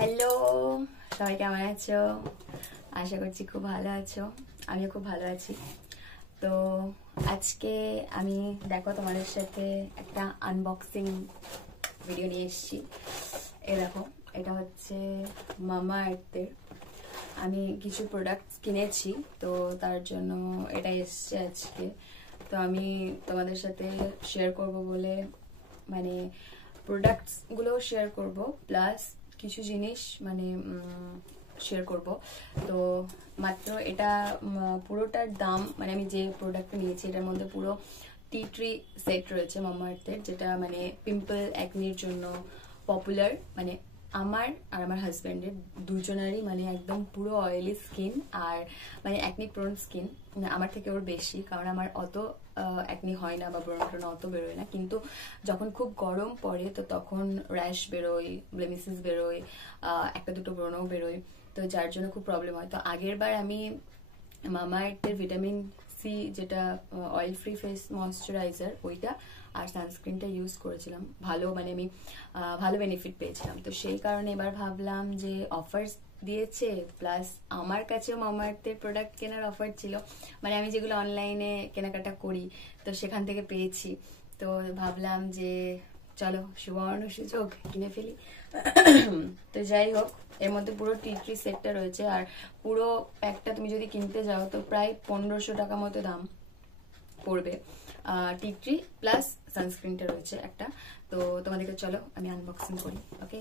Hello, সবাই কেমন আছো? আশা করছি খুব ভালো আছো। আমিও খুব ভালো আছি। তো আজকে আমি দেখো তোমাদের সাথে একটা আনবক্সিং ভিডিও নিয়ে এসেছি। দেখো, এটা হচ্ছে মামা আর্থের। আমি কিছু প্রোডাক্টস কিনেছি, তো তার জন্য এটা এসছে আজকে। তো আমি তোমাদের সাথে শেয়ার করব বলে, মানে প্রোডাক্টস গুলো শেয়ার করব, প্লাস কিছু জিনিস মানে শেয়ার করব। তো মাত্র এটা পুরোটার দাম, মানে আমি যে প্রোডাক্টটা নিয়েছি এটার মধ্যে পুরো টি ট্রি সেট রয়েছে মামা আর্থের, যেটা মানে পিম্পল অ্যাকনির জন্য পপুলার। মানে আমার আর আমার হাজব্যান্ডের দুজনেরই মানে একদম পুরো অয়েলি স্কিন, আর মানে অ্যাকনি প্রোন স্কিন। আমার থেকে ওর বেশি, কারণ আমার অত অ্যাকনি হয় না বা ব্রণ টোন অত বেরোয় না, কিন্তু যখন খুব গরম পড়ে তো তখন র্যাশ বেরোয়, ব্লেমিসেস বেরোয়, একটা দুটো ব্রণও বেরোয়, তো যার জন্য খুব প্রবলেম হয়। তো আগের বার আমি মামা আর্থের ভিটামিন সি, যেটা অয়েল ফ্রি ফেস ময়শ্চারাইজার, ওইটা আর সানস্ক্রিনটা ইউজ করেছিলাম। ভালো, মানে আমি ভালো বেনিফিট পেয়েছিলাম। তো সেই কারণে এবার ভাবলাম যে অফার্স দিয়েছে, প্লাস আমার কাছেও মামা আর্থের প্রোডাক্ট কেনার অফার ছিল, মানে আমি যেগুলো অনলাইনে কেনাকাটা করি তো সেখান থেকে পেয়েছি। তো ভাবলাম যে চলো সুবর্ণ সুযোগ, কিনে ফেলি। তো যাই হোক, এর মধ্যে পুরো টি ট্রি সেটটা রয়েছে, আর পুরো প্যাকটা তুমি যদি কিনতে যাও তো প্রায় 1500 টাকা মতো দাম পড়বে। টি ট্রি প্লাস সানস্ক্রিনটা রয়েছে একটা। তো তোমাদেরকে চলো আমি আনবক্সিং করি। ওকে,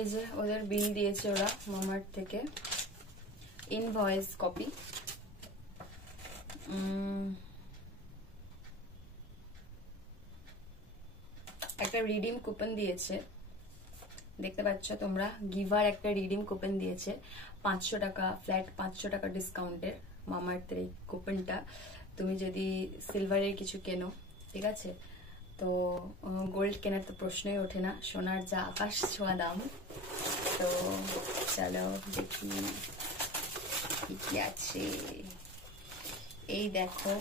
এই যে ওদের বিল দিয়েছে ওরা মামার্থ থেকে, ইনভয়েস কপি। একটা রিডিম কুপন দিয়েছে, দেখতে পাচ্ছ তোমরা, গিভার একটা রিডিম কুপন দিয়েছে 500 টাকা, ফ্ল্যাট 500 টাকা ডিসকাউন্টের। মামাআর্থের এই কুপনটা তুমি যদি সিলভারের কিছু কেনো, ঠিক আছে, তো গোল্ড কেনার তো প্রশ্নই ওঠে না, সোনার যা আকাশ ছোঁয়া দাম। তো চলো দেখি কি আছে। এই দেখো,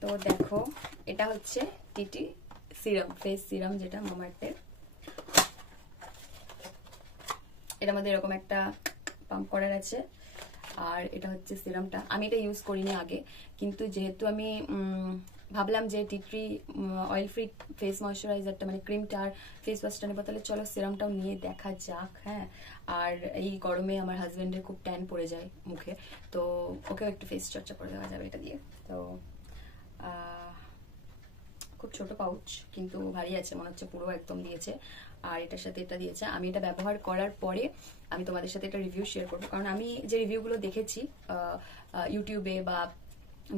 তো দেখো এটা হচ্ছে টিটি সিরাম, ফেস সিরাম, যেটা মামাআর্থের। এটার মধ্যে এরকম একটা পাম্প করার আছে, আর এটা হচ্ছে সিরামটা। আমি এটা ইউজ করিনি আগে, কিন্তু যেহেতু আমি ভাবলাম যে tea tree oil free face ময়শ্চারাইজারটা, মানে ক্রিমটা আর ফেস ওয়াশটা নেবো, তাহলে চলো সিরামটাও নিয়ে দেখা যাক। হ্যাঁ, আর এই গরমে আমার হাজবেন্ডের খুব ট্যান পড়ে যায় মুখে, তো ওকেও একটু ফেস চর্চা করে দেওয়া যাবে এটা দিয়ে। তো খুব ছোট পাউচ, কিন্তু ভারী আছে মনে হচ্ছে, পুরো একদম দিয়েছে। আর এটার সাথে এটা দিয়েছে। আমি এটা ব্যবহার করার পরে আমি তোমাদের সাথে একটা রিভিউ শেয়ার করবো, কারণ আমি যে রিভিউগুলো দেখেছি ইউটিউবে বা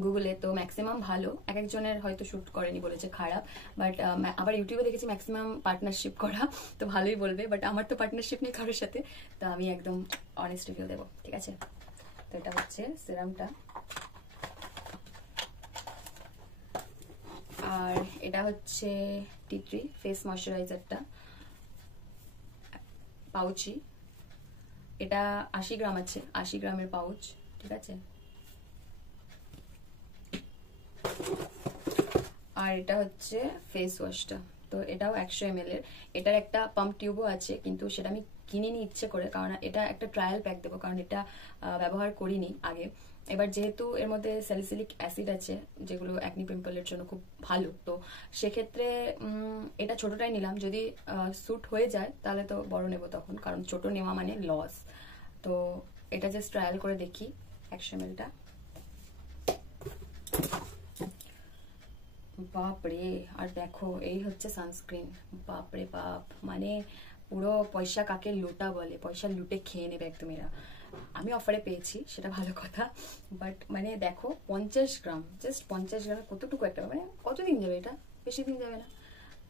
গুগলে, তো ম্যাক্সিমাম ভালো, এক একজনের হয়তো শুট করেনি, বলেছে খারাপ। বাট আবার ইউটিউবে দেখেছি ম্যাক্সিমাম পার্টনারশিপ করা, তো ভালোই বলবে। বাট আমার তো পার্টনারশিপ নেই কারোর সাথে, তো আমি একদম অনেস্ট রিভিউ দেবো, ঠিক আছে। তো এটা হচ্ছে সিরামটা, আর এটা হচ্ছে টি ট্রি ফেস ময়শ্চারাইজারটা, পাউচি। এটা 80 গ্রাম আছে, 80 গ্রামের পাউচ, ঠিক আছে। আর এটা হচ্ছে ফেস ওয়াশটা, তো এটাও 100 ml এর। এটার একটা পাম্প টিউবও আছে, কিন্তু সেটা আমি কিনিনি ইচ্ছে করে, কারণ এটা একটা ট্রায়াল প্যাক দেবো, কারণ এটা ব্যবহার করিনি আগে। এবার যেহেতু এর মধ্যে স্যালিসিলিক অ্যাসিড আছে, যেগুলো অ্যাকনি পিম্পলের জন্য খুব ভালো, তো সেক্ষেত্রে এটা ছোটটাই নিলাম। যদি স্যুট হয়ে যায় তাহলে তো বড় নেব তখন, কারণ ছোট নেওয়া মানে লস। তো এটা জাস্ট ট্রায়াল করে দেখি 100 ml-টা। বাপরে, আর দেখো এই হচ্ছে সানস্ক্রিন। বাপরে বাপ, মানে পুরো পয়সা কাকে লোটা বলে, পয়সা লুটে খেয়ে নেবে একদম এরা। আমি অফারে পেয়েছি সেটা ভালো কথা, বাট মানে দেখো 50 গ্রাম, জাস্ট 50 গ্রামে কতটুকু একটা, মানে কতদিন যাবে এটা, বেশি দিন যাবে না।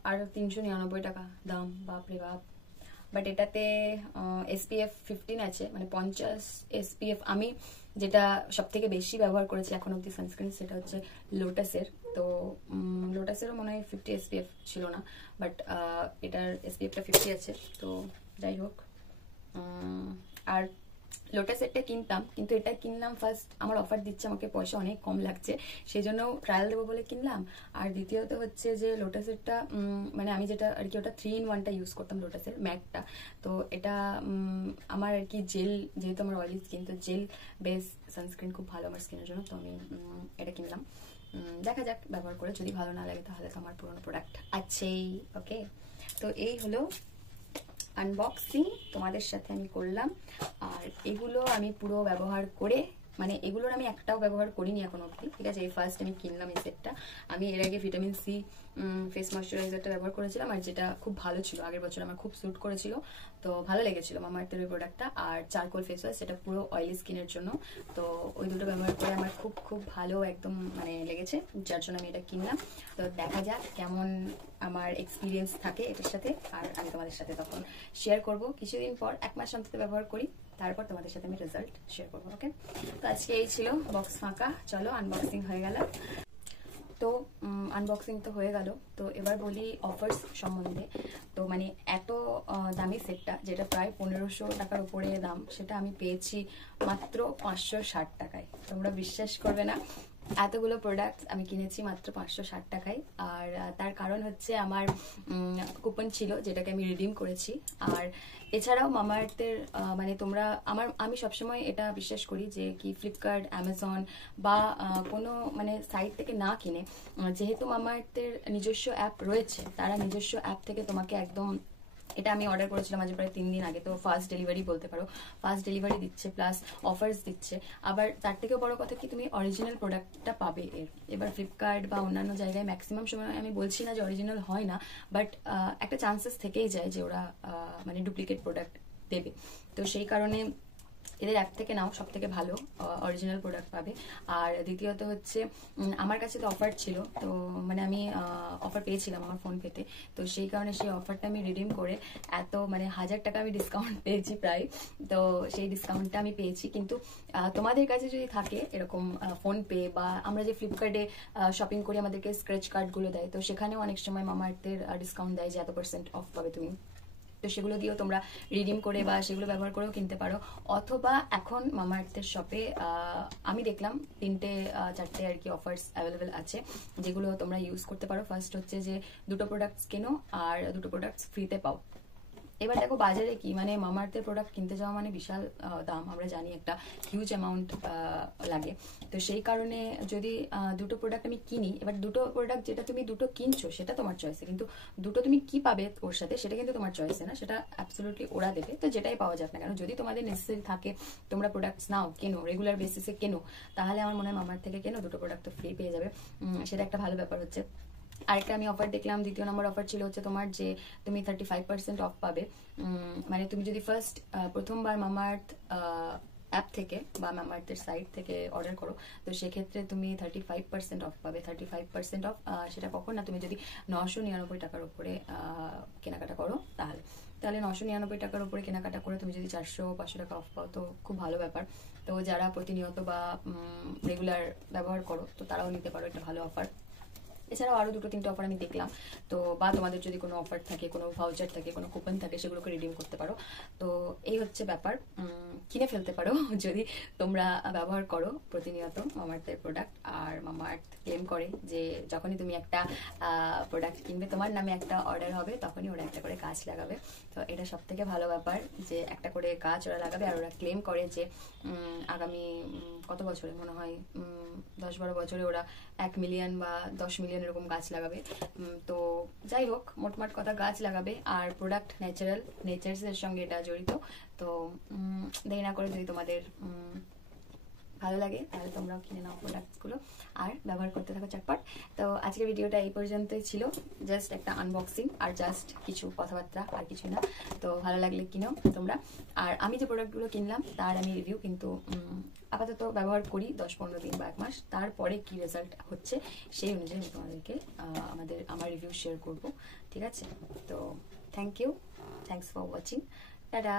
আর 399 টাকা দাম, বাপরে বাপ। বাট এটাতে SPF 15 আছে, মানে 50 SPF। আমি যেটা সব থেকে বেশি ব্যবহার করেছি এখন অব্দি সানস্ক্রিন, সেটা হচ্ছে লোটাসের। তো লোটাসেরও মনে হয় 50 SPF ছিল না, বাট এটার SPFটা 50 আছে। তো যাই হোক, আর লোটাসেরটা কিনতাম, কিন্তু এটা কিনলাম ফার্স্ট, আমার অফার দিচ্ছে, আমাকে পয়সা অনেক কম লাগছে, সেই জন্য ট্রায়াল দেবো বলে কিনলাম। আর দ্বিতীয়ত হচ্ছে যে লোটাসেরটা মানে আমি যেটা আর কি, ওটা 3-in-1টা ইউজ করতাম, লোটাসের ম্যাটটা। তো এটা আমার আর কি জেল, যেহেতু আমার অয়েলি স্কিন, তো জেল বেস সানস্ক্রিন খুব ভালো আমার স্কিনের জন্য, তো আমি এটা কিনলাম। দেখা যাক ব্যবহার করে, যদি ভালো না লাগে তাহলে তো আমার পুরোনো প্রোডাক্ট আছেই। ওকে, তো এই হলো আনবক্সিং তোমাদের সাথে আমি করলাম। আর এগুলো আমি পুরো ব্যবহার করে, মানে এগুলোর আমি একটাও ব্যবহার করিনি এখন অবধি, ঠিক আছে। এই ফার্স্ট আমি কিনলাম এই সেটটা। আমি এর আগে ভিটামিন সি ফেস ময়শ্চারাইজারটা ব্যবহার করেছিলাম, আর যেটা খুব ভালো ছিল, আগের বছর আমার খুব স্যুট করেছিল, তো ভালো লেগেছিল মামাআর্থের ওই প্রোডাক্টটা। আর চারকোল ফেস ওয়াশ, সেটা পুরো অয়েলি স্কিনের জন্য। তো ওই দুটো ব্যবহার করে আমার খুব খুব ভালো একদম মানে লেগেছে, যার জন্য আমি এটা কিনলাম। তো দেখা যাক কেমন আমার এক্সপিরিয়েন্স থাকে এটার সাথে, আর আমি তোমাদের সাথে তখন শেয়ার করব। কিছুদিন পর, 1 মাস অন্তত ব্যবহার করি, তারপর তোমাদের সাথে আমি রেজাল্ট শেয়ার করবো। ওকে, তো আজকে এই ছিল, বক্স ফাঁকা, চলো আনবক্সিং হয়ে গেল। তো আনবক্সিং তো হয়ে গেল, তো এবার বলি অফার্স সম্বন্ধে। তো মানে এত দামি সেটটা, যেটা প্রায় 1500 টাকার উপরে দাম, সেটা আমি পেয়েছি মাত্র 560 টাকায়। তোমরা বিশ্বাস করবে না, এতগুলো প্রোডাক্টস আমি কিনেছি মাত্র 560 টাকায়। আর তার কারণ হচ্ছে আমার কুপন ছিল, যেটাকে আমি রিডিম করেছি। আর এছাড়াও মামাআর্থের মানে তোমরা আমি সবসময় এটা বিশ্বাস করি যে কি, ফ্লিপকার্ট, অ্যামাজন বা কোনো মানে সাইট থেকে না কিনে, যেহেতু মামাআর্থের নিজস্ব অ্যাপ রয়েছে, তারা নিজস্ব অ্যাপ থেকে তোমাকে একদম, এটা আমি অর্ডার করেছিলাম আজ প্রায় 3 দিন আগে, তো ফার্স্ট ডেলিভারি বলতে পারো, ফার্স্ট ডেলিভারি দিচ্ছে, প্লাস অফার্স দিচ্ছে। আবার তার থেকেও বড় কথা কি, তুমি অরিজিনাল প্রোডাক্টটা পাবে এর। এবার ফ্লিপকার্ট বা অন্যান্য জায়গায় ম্যাক্সিমাম সময়, আমি বলছি না যে অরিজিনাল হয় না, বাট একটা চান্সেস থেকেই যায় যে ওরা মানে ডুপ্লিকেট প্রোডাক্ট দেবে। তো সেই কারণে এদের অ্যাপ থেকে নাও, সব থেকে ভালো অরিজিনাল প্রোডাক্ট পাবে। আর দ্বিতীয়ত হচ্ছে, আমার কাছে তো অফার ছিল, তো মানে আমি অফার পেয়েছিলাম আমার ফোন পেতে, তো সেই কারণে সেই অফারটা আমি রিডিম করে এত মানে 1000 টাকা আমি ডিসকাউন্ট পেয়েছি প্রায়। তো সেই ডিসকাউন্টটা আমি পেয়েছি। কিন্তু তোমাদের কাছে যদি থাকে এরকম ফোন পে, বা আমরা যে ফ্লিপকার্টে শপিং করি আমাদেরকে স্ক্র্যাচ কার্ডগুলো দেয়, তো সেখানেও অনেক সময় মামাআর্থের ডিসকাউন্ট দেয় যে এত% অফ পাবে তুমি, তো সেগুলো দিয়েও তোমরা রিডিম করে বা সেগুলো ব্যবহার করেও কিনতে পারো। অথবা এখন মামাআর্থের শপে আমি দেখলাম 3-4টে আর কি অফার্স অ্যাভেলেবেল আছে, যেগুলো তোমরা ইউজ করতে পারো। ফার্স্ট হচ্ছে যে 2টো প্রোডাক্টস কেনো আর 2টো প্রোডাক্টস ফ্রিতে পাও। এবার দেখো বাজারে কি, মানে মামাআর্থের প্রোডাক্ট কিনতে যাওয়া মানে বিশাল দাম, আমরা জানি একটা হিউজ অ্যামাউন্ট লাগে। তো সেই কারণে যদি 2টো প্রোডাক্ট আমি কিনি, এবার 2টো প্রোডাক্ট যেটা তুমি 2টো কিনছো সেটা তোমার চয়েসে, কিন্তু 2টো তুমি কি পাবে ওর সাথে সেটা কিন্তু তোমার চয়েসে না, সেটা অ্যাবসলিউটলি ওরা দেবে। তো যেটাই পাওয়া যাক না কেন, যদি তোমাদের নেসেসারি থাকে, তোমরা প্রোডাক্টস নাও, কেনো, রেগুলার বেসিসে কেনো, তাহলে আমার মনে হয় মামাআর্থ থেকে কেনো, 2টো প্রোডাক্ট তো ফ্রি পেয়ে যাবে, সেটা একটা ভালো ব্যাপার হচ্ছে। আরেকটা আমি অফার দেখলাম, দ্বিতীয় নম্বর অফার ছিল হচ্ছে তোমার, যে তুমি 35% অফ পাবে। মানে তুমি যদি প্রথমবার মামাআর্থ অ্যাপ থেকে বা মামাআর্থের সাইট থেকে অর্ডার করো, তো সেক্ষেত্রে তুমি 35% অফ পাবে। 35% অফ, সেটা কখন না, তুমি যদি 999 টাকার উপরে কেনাকাটা করো, তাহলে 999 টাকার উপরে কেনাকাটা করে তুমি যদি 400-500 টাকা অফ পাও, তো খুব ভালো ব্যাপার। তো যারা প্রতিনিয়ত বা রেগুলার ব্যবহার করো, তো তারাও নিতে পারো, এটা ভালো অফার। এছাড়াও আরো 2-3টে অফার আমি দেখলাম, তো বা তোমাদের যদি কোনো অফার থাকে, কোনো ভাউচার থাকে, কোনো কুপন থাকে, সেগুলোকে রিডিম করতে পারো। তো এই হচ্ছে ব্যাপার, কিনে ফেলতে পারো যদি তোমরা ব্যবহার করো প্রতিনিয়ত মামাআর্থের প্রোডাক্ট। আর মামাআর্থ ক্লেম করে যে যখনই তুমি একটা প্রোডাক্ট কিনবে, তোমার নামে একটা অর্ডার হবে, তখনই ওরা একটা করে গাছ লাগাবে। তো এটা সব থেকে ভালো ব্যাপার, যে একটা করে গাছ ওরা লাগাবে। আর ওরা ক্লেম করে যে আগামী কত বছরে, মনে হয় 10-12 বছরে ওরা 1 মিলিয়ন বা 10 মিলিয়ন এরকম গাছ লাগাবে। তো যাই হোক, মোটমাট কথা গাছ লাগাবে। আর প্রোডাক্ট ন্যাচারাল, নেচার্সের সঙ্গে এটা জড়িত। তো দেরি না করে, যদি তোমাদের ভালো লাগে তাহলে তোমরাও কিনে নাও প্রোডাক্টগুলো আর ব্যবহার করতে থাকো চটপট। তো আজকের ভিডিওটা এই পর্যন্তই ছিল, জাস্ট একটা আনবক্সিং আর জাস্ট কিছু কথাবার্তা, আর কিছু না। তো ভালো লাগলে কিনো তোমরা। আর আমি যে প্রোডাক্টগুলো কিনলাম তার আমি রিভিউ কিন্তু আপাতত ব্যবহার করি 10-15 দিন বা 1 মাস, তারপরে কি রেজাল্ট হচ্ছে সেই অনুযায়ী আমি তোমাদেরকে আমার রিভিউ শেয়ার করব, ঠিক আছে? তো thank you, thanks for watching, tata.